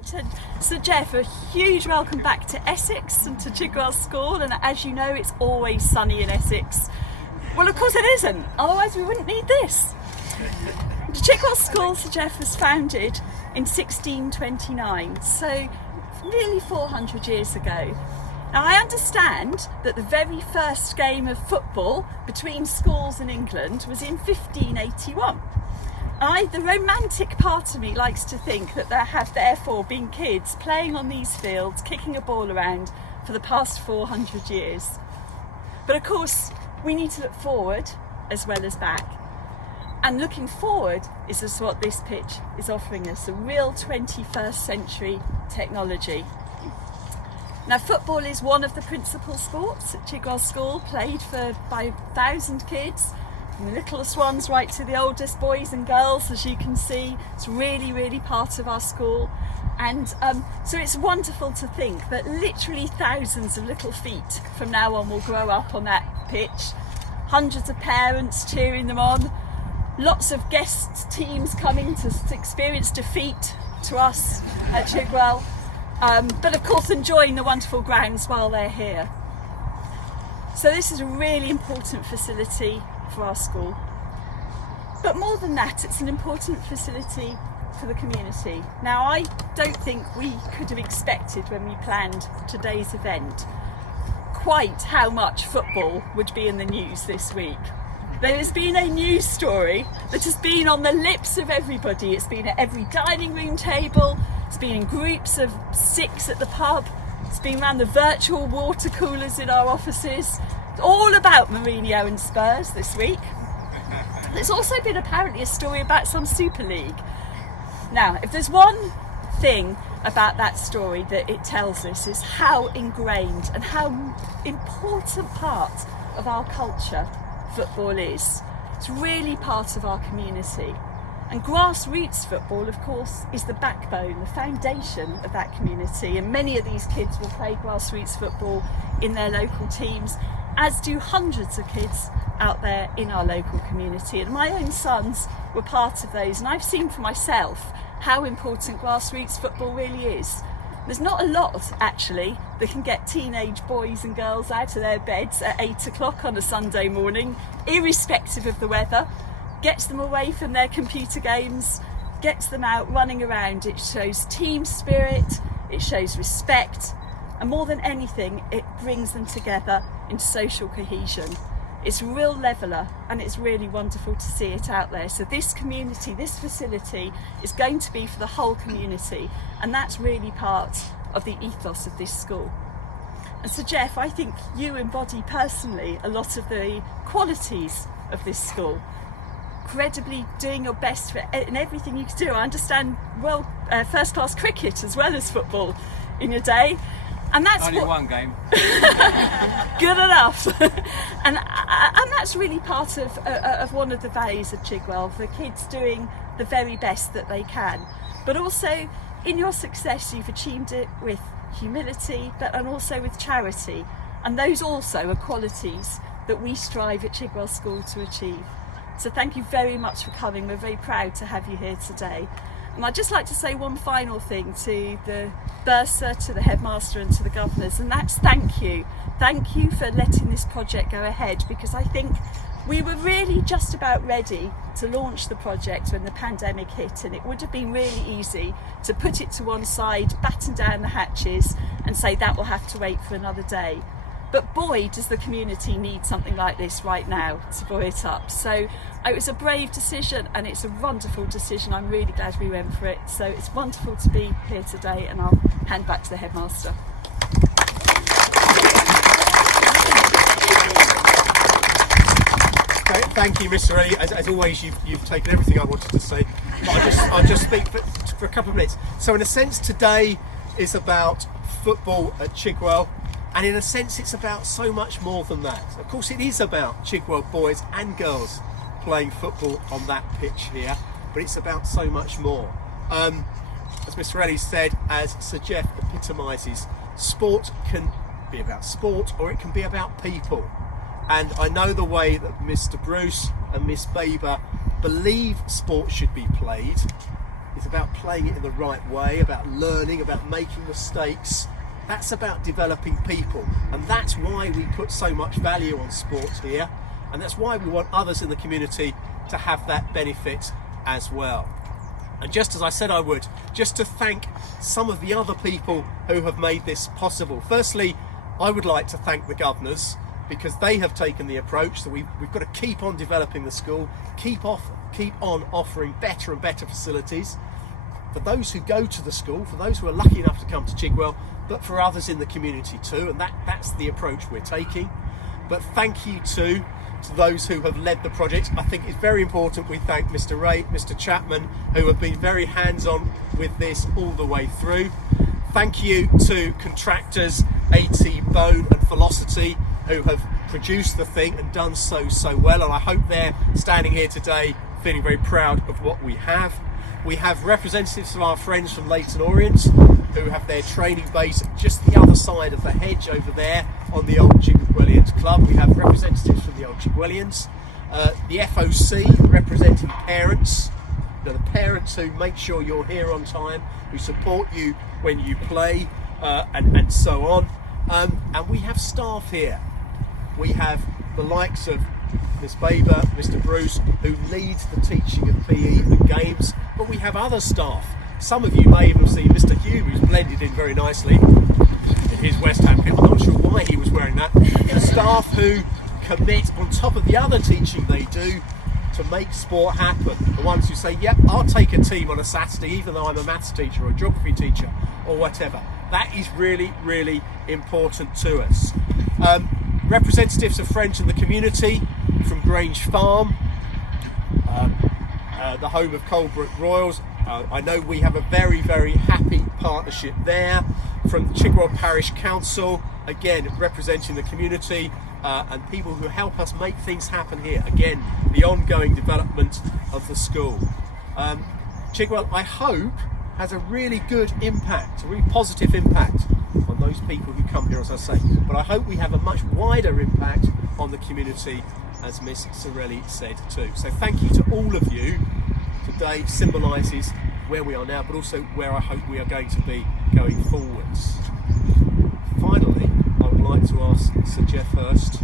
Punt. And Sir Geoff, a huge welcome back to Essex and to Chigwell School. And as you know, it's always sunny in Essex. Well, of course it isn't, otherwise we wouldn't need this. The Chigwell School, Sir Geoff, was founded in 1629, so nearly 400 years ago. Now, I understand that the very first game of football between schools in England was in 1581. The romantic part of me likes to think that there have therefore been kids playing on these fields, kicking a ball around for the past 400 years. But of course, we need to look forward as well as back. And looking forward is just what this pitch is offering us, a real 21st century technology. Now, football is one of the principal sports at Chigwell School, played by 1,000 kids, from the littlest ones right to the oldest boys and girls, as you can see. It's really, really part of our school. And so it's wonderful to think that literally thousands of little feet from now on will grow up on that pitch. Hundreds of parents cheering them on. Lots of guest teams coming to experience defeat to us at Chigwell. But of course enjoying the wonderful grounds while they're here. So this is a really important facility for our school. But more than that, it's an important facility for the community. Now, I don't think we could have expected when we planned today's event quite how much football would be in the news this week. There has been a news story that has been on the lips of everybody. It's been at every dining room table, it's been in groups of 6 at the pub, it's been around the virtual water coolers in our offices. It's all about Mourinho and Spurs this week. There's also been apparently a story about some Super League. Now, if there's one thing about that story that it tells us is how ingrained and how important part of our culture football is. It's really part of our community. And grassroots football, of course, is the backbone, the foundation of that community. And many of these kids will play grassroots football in their local teams, as do hundreds of kids out there in our local community. And my own sons were part of those. And I've seen for myself how important grassroots football really is. There's not a lot, actually, that can get teenage boys and girls out of their beds at 8 o'clock on a Sunday morning, irrespective of the weather, gets them away from their computer games, gets them out running around. It shows team spirit, it shows respect, and more than anything, it brings them together in social cohesion. It's a real leveller, and it's really wonderful to see it out there. So this community, this facility is going to be for the whole community, and that's really part of the ethos of this school. And so Geoff, I think you embody personally a lot of the qualities of this school. Incredibly doing your best in everything you can do. I understand first class cricket as well as football in your day. And that's only one game. Good enough. and that's really part of one of the values of Chigwell, for kids doing the very best that they can. But also in your success, you've achieved it with humility, and also with charity. And those also are qualities that we strive at Chigwell School to achieve. So thank you very much for coming. We're very proud to have you here today. And I'd just like to say one final thing to the bursar, to the headmaster and to the governors, and that's thank you. Thank you for letting this project go ahead, because I think we were really just about ready to launch the project when the pandemic hit, and it would have been really easy to put it to one side, batten down the hatches and say that will have to wait for another day. But boy, does the community need something like this right now to buoy it up. So it was a brave decision, and it's a wonderful decision. I'm really glad we went for it. So it's wonderful to be here today, and I'll hand back to the headmaster. Thank you, Miss Serrelli. As always, you've taken everything I wanted to say. But I'll just speak for a couple of minutes. So in a sense, today is about football at Chigwell. And in a sense, it's about so much more than that. Of course, it is about Chigwell boys and girls playing football on that pitch here, but it's about so much more. As Mr. Serrelli said, as Sir Geoff epitomises, sport can be about sport, or it can be about people. And I know the way that Mr. Bruce and Miss Baber believe sport should be played, is about playing it in the right way, about learning, about making mistakes. That's about developing people, and that's why we put so much value on sports here, and that's why we want others in the community to have that benefit as well. And just as I said I would, just to thank some of the other people who have made this possible. Firstly, I would like to thank the governors, because they have taken the approach that we've got to keep on developing the school, keep on offering better and better facilities for those who go to the school, for those who are lucky enough to come to Chigwell, but for others in the community too, and that's the approach we're taking. But thank you too to those who have led the project. I think it's very important we thank Mr. Ray, Mr. Chapman, who have been very hands-on with this all the way through. Thank you to contractors AT Bone and Velocity, who have produced the thing and done so well, and I hope they're standing here today feeling very proud of what we have. We have representatives of our friends from Leyton Orient, who have their training base just the other side of the hedge over there on the Old Chigwellians Club. We have representatives from the Old Chigwellians, the FOC representing parents, the parents who make sure you're here on time, who support you when you play, and so on. And we have staff here. We have the likes of Miss Baber, Mr. Bruce, who leads the teaching of PE and games, but we have other staff. Some of you may even have seen Mr. Hugh, who's blended in very nicely in his West Ham kit. I'm not sure why he was wearing that. The staff who commit on top of the other teaching they do to make sport happen. The ones who say, yep, I'll take a team on a Saturday even though I'm a maths teacher or a geography teacher or whatever. That is really, really important to us. Representatives of friends in the community from Grange Farm, the home of Colebrook Royals. I know we have a very, very happy partnership there. From the Chigwell Parish Council, again representing the community, and people who help us make things happen here. Again, the ongoing development of the school. Chigwell, I hope, has a really good impact, a really positive impact on those people who come here, as I say. But I hope we have a much wider impact on the community, as Miss Serrelli said too. So thank you to all of you. Today symbolises where we are now, but also where I hope we are going to be going forwards. Finally, I would like to ask Sir Geoff Hurst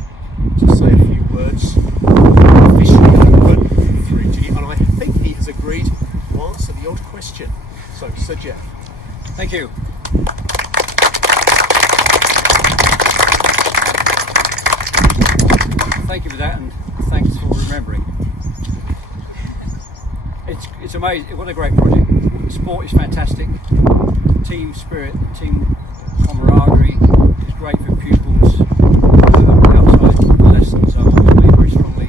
to say a few words. Officially open the 3G, and I think he has agreed to answer the odd question. So, Sir Geoff. Thank you. Thank you for that, and thanks for remembering. It's amazing. What a great project. The sport is fantastic. The team spirit, the team camaraderie is great for pupils outside the lessons. I believe very strongly.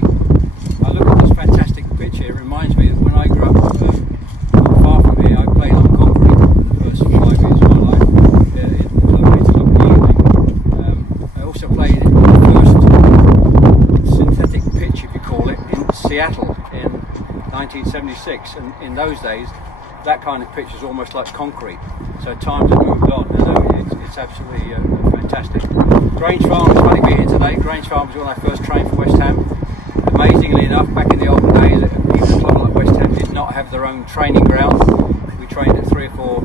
I look at this fantastic pitch here. It reminds me that when I grew up not far from here, I played on concrete the first 5 years of my life in the club pitches up in the evening. I also played in the first synthetic pitch, if you call it, in Seattle in 1976, and in those days that kind of pitch was almost like concrete, so times have moved on, and it's absolutely fantastic. Grange Farm is funny being here today. Grange Farm was when I first trained for West Ham. Amazingly enough, back in the old days, even a club like West Ham did not have their own training ground. We trained at three or four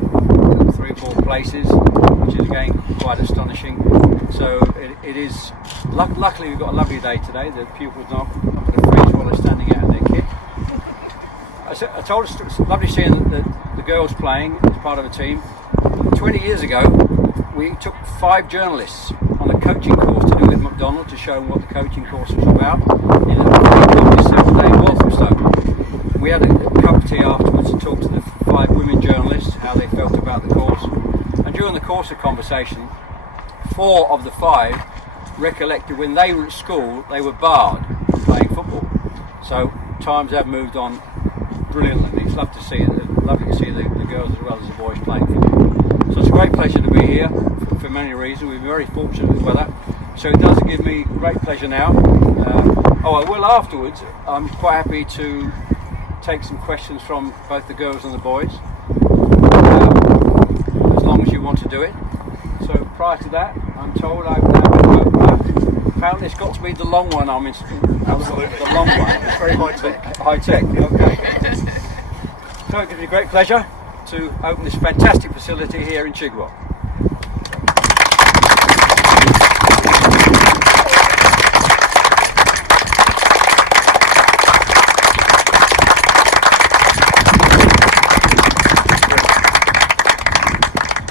places, which is again quite astonishing. So it is luckily we've got a lovely day today. The pupils not going to freeze while they're standing out in their kit. I told us it's lovely seeing the girls playing as part of a team. 20 years ago, we took 5 journalists on a coaching course to do with McDonald to show them what the coaching course was about in a very lovely 7-day Walthamstow. We had a cup of tea afterwards to talk to the 5 women journalists, how they felt about the course. And during the course of conversation, 4 of the 5 recollected when they were at school, they were barred from playing football. So times have moved on brilliantly. It's lovely to see the girls as well as the boys playing football. So it's a great pleasure to be here for many reasons. We're very fortunate with weather. So it does give me great pleasure now. I will afterwards. I'm quite happy to take some questions from both the girls and the boys, as long as you want to do it. So prior to that, I'm told I've now apparently it's got to be the long one. Absolutely. The long one. It's very high tech. High tech. Okay. So it gives me great pleasure to open this fantastic facility here in Chigwell.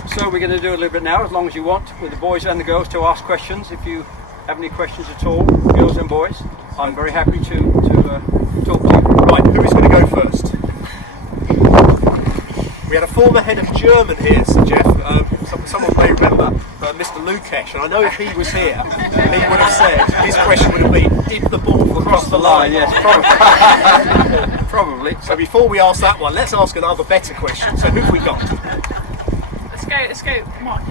So we're going to do a little bit now, as long as you want, with the boys and the girls to ask questions. If you have any questions at all, girls and boys, I'm very happy to talk to you. Right, who is going to go first? We had a former head of German here, Sir Geoff. Someone may remember Mr. Lukesh, and I know if he was here, he would have said his question would have been, did the ball cross the line? Yes, probably. Probably. So before we ask that one, let's ask another better question. So who have we got? Let's go, Mark.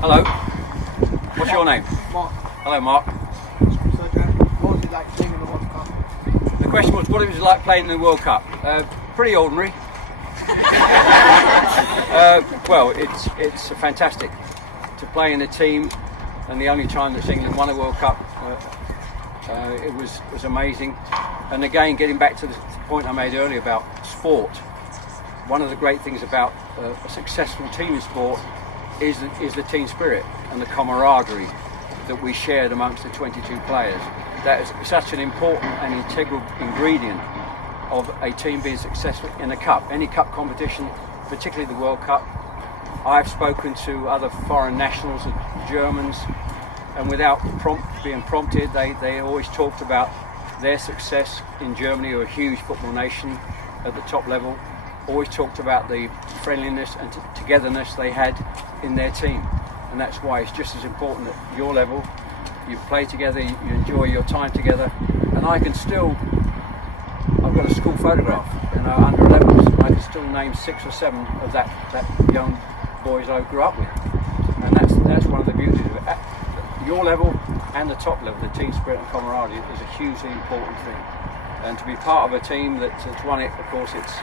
Hello. What's your name? Mark. Hello, Mark. So, Jack, what was it like playing in the World Cup? The question was, what it was like playing in the World Cup? Pretty ordinary. Well, it's fantastic to play in a team, and the only time that England won a World Cup, it was amazing. And again, getting back to the point I made earlier about sport, one of the great things about a successful team in sport is the team spirit and the camaraderie that we shared amongst the 22 players. That is such an important and integral ingredient of a team being successful in a cup, any cup competition, particularly the World Cup. I've spoken to other foreign nationals, Germans, and without being prompted, they always talked about their success in Germany, who are a huge football nation at the top level. Always talked about the friendliness and togetherness they had in their team, and that's why it's just as important at your level. You play together, you enjoy your time together, and I can still. I've got a school photograph, under 11s. I can still name 6 or 7 of that young boys I grew up with, and that's one of the beauties of it. At your level and the top level, the team spirit and camaraderie is a hugely important thing, and to be part of a team that's won it, of course, it's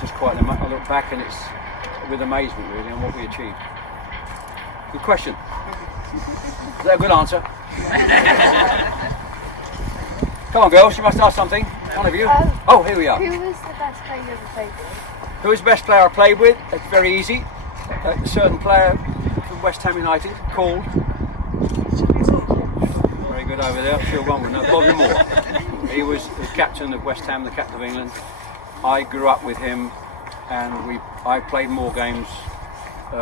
just quite. I look back and it's with amazement really on what we achieved. Good question. Is that a good answer? Come on, girls, you must ask something. One of you. Oh, here we are. Who was the best player you ever played with? Who was the best player I played with? It's very easy. A certain player from West Ham United called. Very good over there. I'm sure one would know. Bobby Moore. He was the captain of West Ham, the captain of England. I grew up with him, and I played more games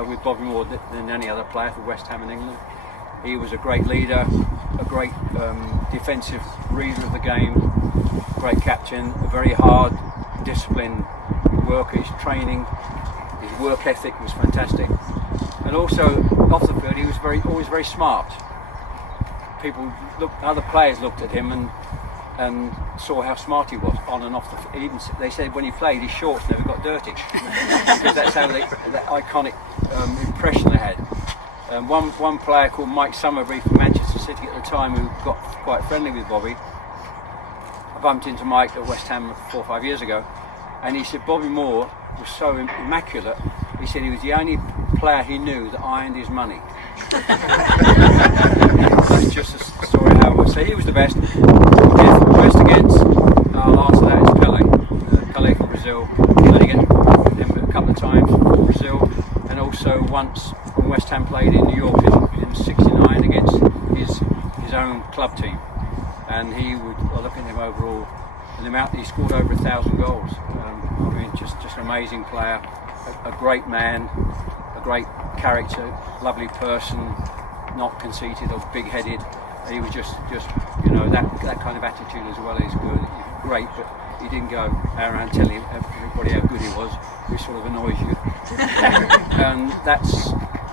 with Bobby Moore than any other player for West Ham in England. He was a great leader, a great defensive reader of the game, great captain, a very hard, disciplined worker. His training, his work ethic was fantastic, and also off the field he was always very smart. Other players looked at him and saw how smart he was on and off the field. Even they said when he played, his shorts never got dirty because that's how that iconic impression they had. One player called Mike Summerbury from Manchester City at the time, who got quite friendly with Bobby. I bumped into Mike at West Ham 4 or 5 years ago, and he said Bobby Moore was so immaculate. He said he was the only player he knew that ironed his money. That's just a story how I would say he was the best. Best against, I'll answer that, is Pele. Pele for Brazil. Played against him a couple of times for Brazil, and also once when West Ham played in New York in '69 against his own club team, and I look at him overall, and the amount that he scored over 1,000 goals. I mean, just an amazing player, a great man, a great character, lovely person, not conceited or big-headed. He was just that kind of attitude as well is good. He's great, but he didn't go around telling everybody how good he was, which sort of annoys you.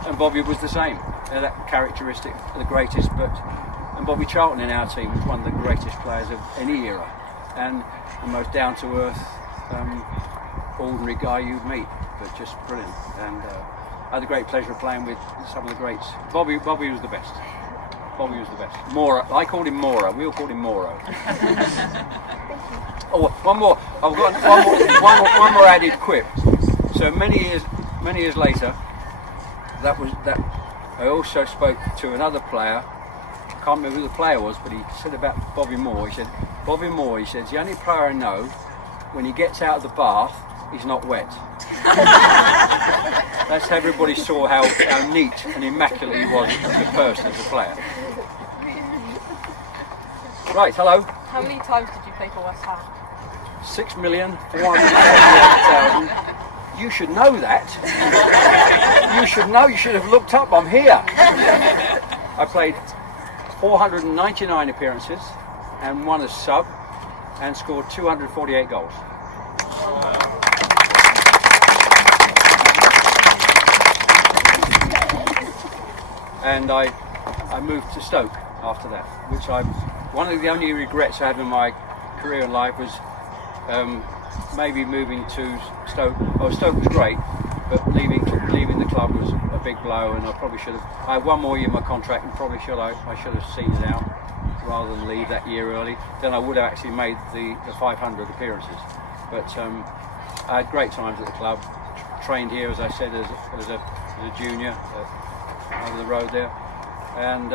And Bobby was the same. That characteristic, the greatest. And Bobby Charlton in our team was one of the greatest players of any era, and the most down-to-earth, ordinary guy you'd meet, but just brilliant. And I had the great pleasure of playing with some of the greats. Bobby was the best. Bobby was the best. Mora, I called him Mora. We all called him Moro. Oh, one more. I've got one more added quip. So many years later, that I also spoke to another player can't remember who the player was, but he said about Bobby Moore. He said, Bobby Moore, he says, the only player I know, when he gets out of the bath, he's not wet. That's how everybody saw how neat and immaculate he was as a person, as a player. Right, hello. How many times did you play for West Ham? 6,478,000. You should know that. You should know. You should have looked up. I'm here. I played 499 appearances and won as sub and scored 248 goals. And I moved to Stoke after that, which one of the only regrets I had in my career in life was maybe moving to Stoke. Oh, Stoke was great, but leaving the club was a big blow, and I probably should have. I had one more year in my contract, and probably I should have seen it out rather than leave that year early. Then I would have actually made the 500 appearances. But I had great times at the club. Trained here, as I said, as a junior over the road there, and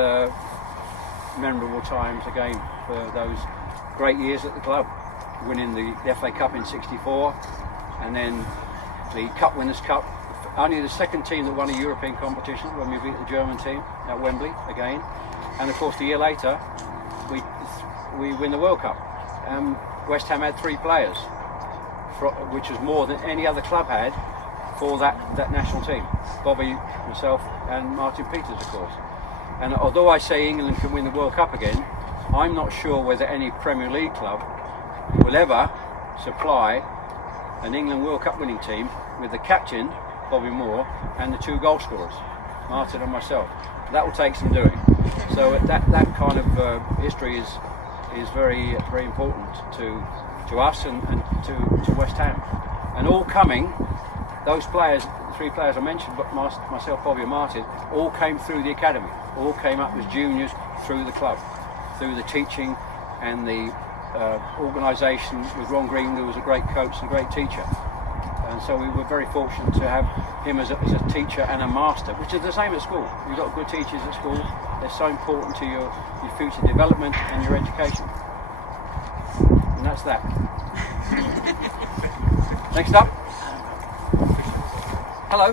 memorable times again for those great years at the club. Winning the FA Cup in '64, and then the Cup Winners' Cup. Only the second team that won a European competition when we beat the German team at Wembley again. And of course, the year later, we win the World Cup. West Ham had 3 players, which was more than any other club had for that national team. Bobby, myself, and Martin Peters, of course. And although I say England can win the World Cup again, I'm not sure whether any Premier League club will ever supply an England World Cup winning team with the captain, Bobby Moore, and the 2 goal scorers, Martin and myself. That will take some doing. So that kind of history is very, very important to us and to West Ham. And all coming, those players, the 3 players I mentioned, but myself, Bobby and Martin, all came through the academy, all came up as juniors through the club, through the teaching and the organisation with Ron Green, who was a great coach and great teacher. And so we were very fortunate to have him as a teacher and a master, which is the same at school. You've got good teachers at school. They're so important to your future development and your education. And that's that. Next up. Hello.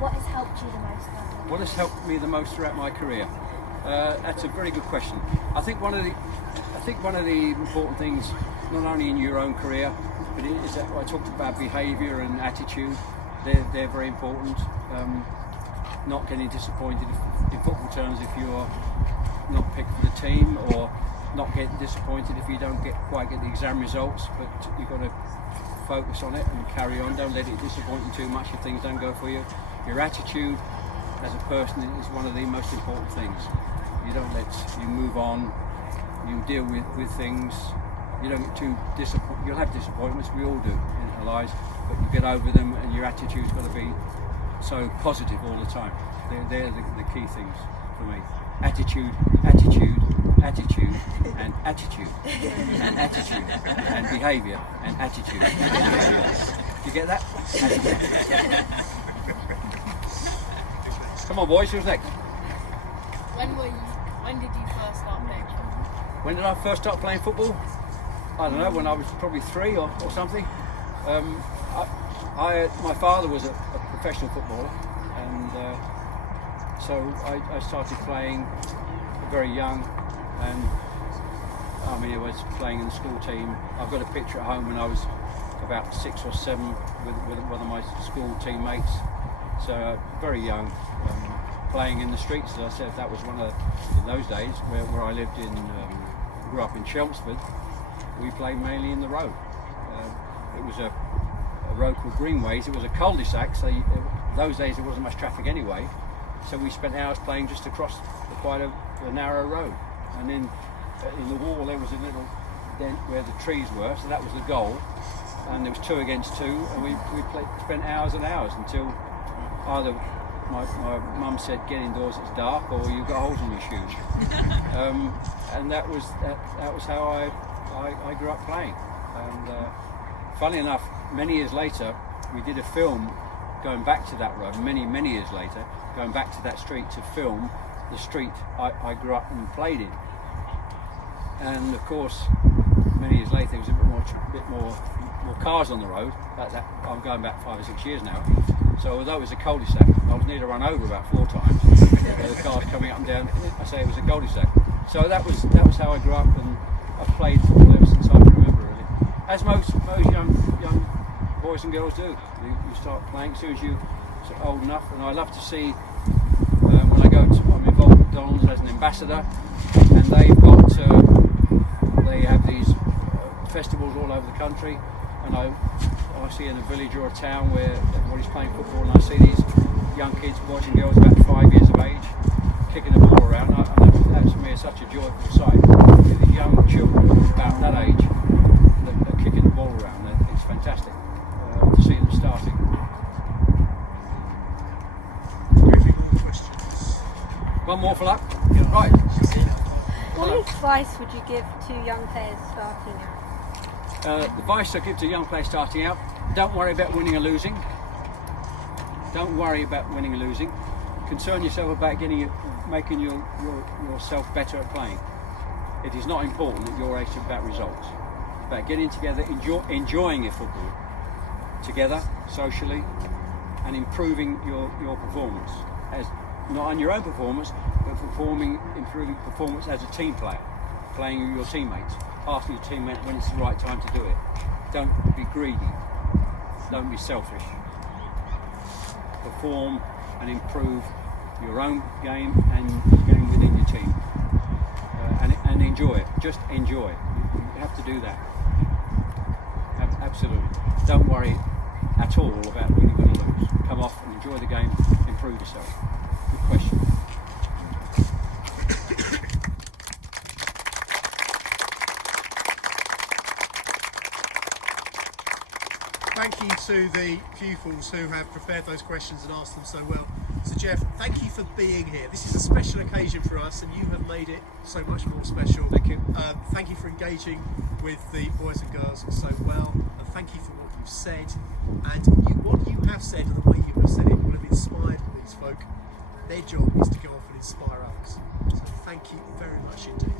What has helped you the most? What has helped me the most throughout my career? That's a very good question. I think one of the important things, not only in your own career, but is that I talked about behaviour and attitude. They're very important. Not getting disappointed in football terms if you're not picked for the team, or not getting disappointed if you don't quite get the exam results. But you've got to focus on it and carry on. Don't let it disappoint you too much if things don't go for you. Your attitude as a person is one of the most important things. You move on. You deal with things. You don't get too disappointed. You'll have disappointments. We all do in our lives, but you get over them, and your attitude's got to be so positive all the time. They're the key things for me. Attitude, and attitude, and behaviour, and attitude. You get that? Come on, boys. Who's next? When did you first start playing football? When did I first start playing football? I don't know, when I was probably 3 or something. My father was a professional footballer, and so I started playing very young, and I was playing in the school team. I've got a picture at home when I was about 6 or 7 with one of my school teammates, so very young. Playing in the streets, as I said, that was one of in those days where I lived grew up in Chelmsford. We played mainly in the road. It was a road called Greenways. It was a cul-de-sac, so those days there wasn't much traffic anyway. So we spent hours playing just across quite a narrow road. And then in the wall there was a little dent where the trees were, so that was the goal. And there was 2 against 2, and we spent hours and hours until either my mum said, "Get indoors, it's dark," or "You've got holes in your shoes." And that was how I grew up playing. And funny enough, many years later, we did a film going back to that road. Many years later, going back to that street to film the street I grew up and played in. And of course, many years later, there was a bit more cars on the road. I'm going back 5 or 6 years now. So although it was a cul-de-sac, I was near to run over about 4 times. The cars coming up and down. I say it was a cul-de-sac. So that was how I grew up, and I've played football ever since I can remember, really. As most young boys and girls do. You start playing as soon as you're old enough. And I love to see when I'm involved with McDonald's as an ambassador, and they have these festivals all over the country, and I see in a village or a town where everybody's playing football, and I see these young kids, boys and girls about 5 years of age, kicking the ball around. That to me is such a joyful sight. The young children about that age that are kicking the ball around. It's fantastic to see them starting. One more for luck. Right. What advice would you give to young players starting out? The advice I give to young players starting out: don't worry about winning or losing. Don't worry about winning or losing. Concern yourself about making yourself better at playing. It is not important at your age about results. It's about getting together, enjoying your football together, socially, and improving your performance. Not on your own performance, but improving performance as a team player, playing with your teammates, asking your teammate when it's the right time to do it. Don't be greedy. Don't be selfish. Perform and improve your own game and the game within your team, and enjoy it. Just enjoy it. You have to do that. Absolutely. Don't worry at all about winning or lose. Come off and enjoy the game. Improve yourself. Good question. Thank you to the pupils who have prepared those questions and asked them so well. So Geoff, thank you for being here. This is a special occasion for us, and you have made it so much more special. Thank you. Thank you for engaging with the boys and girls so well, and thank you for what you've said. And what you have said and the way you have said it will have inspired these folk. Their job is to go off and inspire others. So thank you very much indeed.